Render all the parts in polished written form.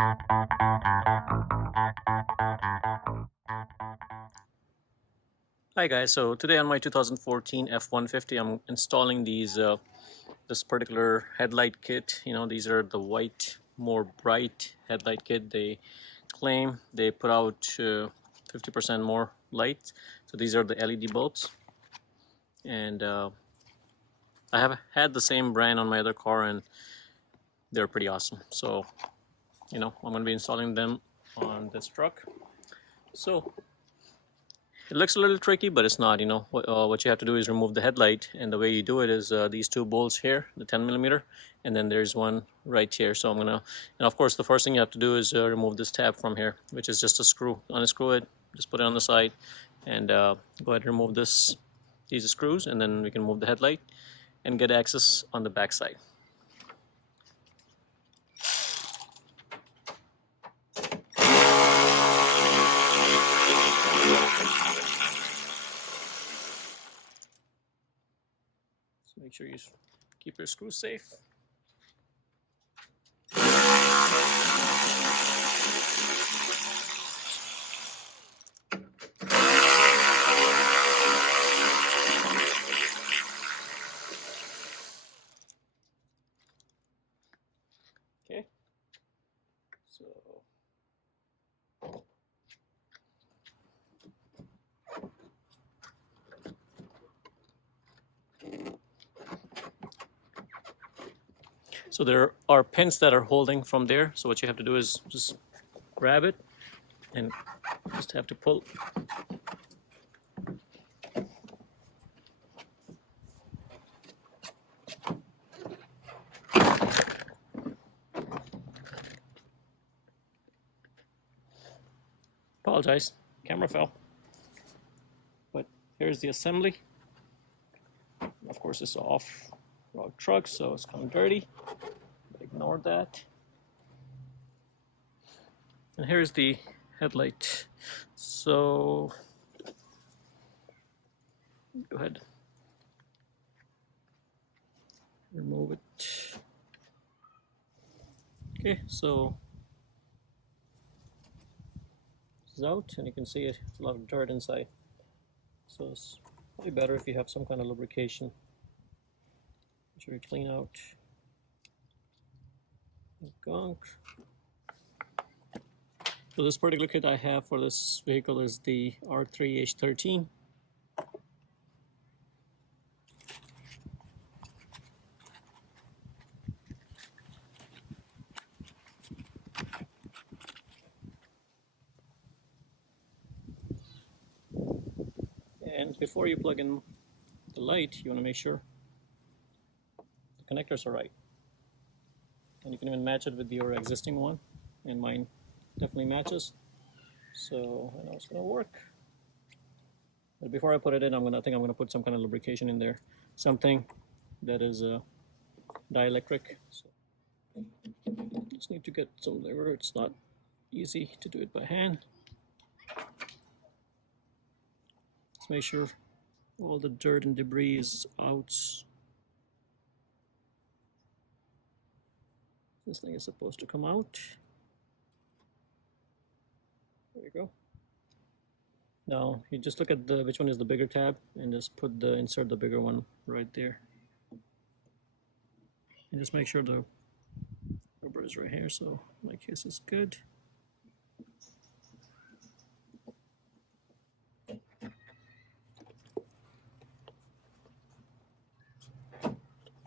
Hi guys, so today on my 2014 F150 I'm installing this particular headlight kit. You know, these are the white, more bright headlight kit. They claim they put out 50% more light. So these are the LED bulbs, and I have had the same brand on my other car and they're pretty awesome. So, you know, I'm going to be installing them on this truck. So it looks a little tricky, but it's not. You know, what you have to do is remove the headlight, and the way you do it is these two bolts here, the 10 millimeter, and then there's one right here. So I'm gonna, and of course, the first thing you have to do is remove this tab from here, which is just a screw. Unscrew it, just put it on the side, and go ahead and remove these screws, and then we can move the headlight and get access on the back side. So make sure you keep your screws safe. Okay, so there are pins that are holding from there. So what you have to do is just grab it and just have to pull. Apologize, camera fell. But here's the assembly. Of course, it's off-road truck, so it's kind of dirty. Ignore that. And here's the headlight. So go ahead, remove it. Okay, so this is out, and you can see it's a lot of dirt inside. So it's probably better if you have some kind of lubrication. Make sure you clean out the gunk. So this particular kit I have for this vehicle is the R3H13. And before you plug in the light, you want to make sure the connectors are right. And you can even match it with your existing one, and mine definitely matches. So I know it's going to work. But before I put it in, I think I'm gonna put some kind of lubrication in there, something that is dielectric. So just need to get some lever. It's not easy to do it by hand. Let's make sure all the dirt and debris is out. This thing is supposed to come out. There you go. Now you just look at which one is the bigger tab and just insert the bigger one right there. And just make sure the rubber is right here, so my case is good.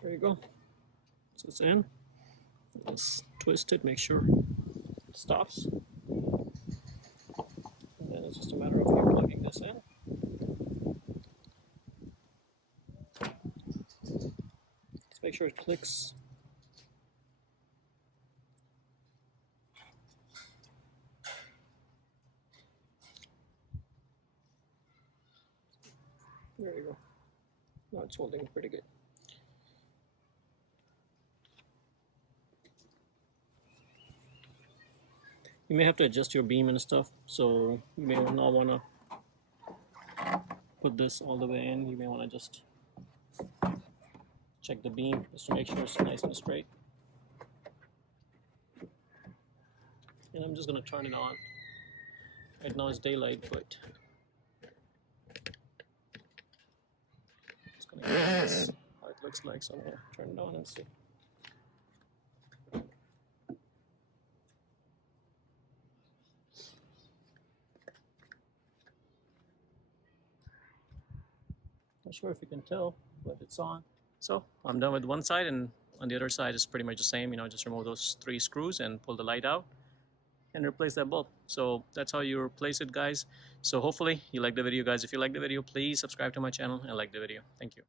There you go. So it's in. Just twist it, make sure it stops. And then it's just a matter of you plugging this in. Just make sure it clicks. There you go. Now it's holding pretty good. You may have to adjust your beam and stuff, so you may not want to put this all the way in. You may want to just check the beam just to make sure it's nice and straight. And I'm just gonna turn it on. Right now it's daylight, but it's gonna guess how it looks like. So I'm gonna turn it on and see. Not sure if you can tell, but it's on. So I'm done with one side, and on the other side is pretty much the same. Just remove those 3 screws and pull the light out and replace that bulb. So that's how you replace it, guys. So hopefully you like the video, guys. If you like the video, please subscribe to my channel and like the video. Thank you.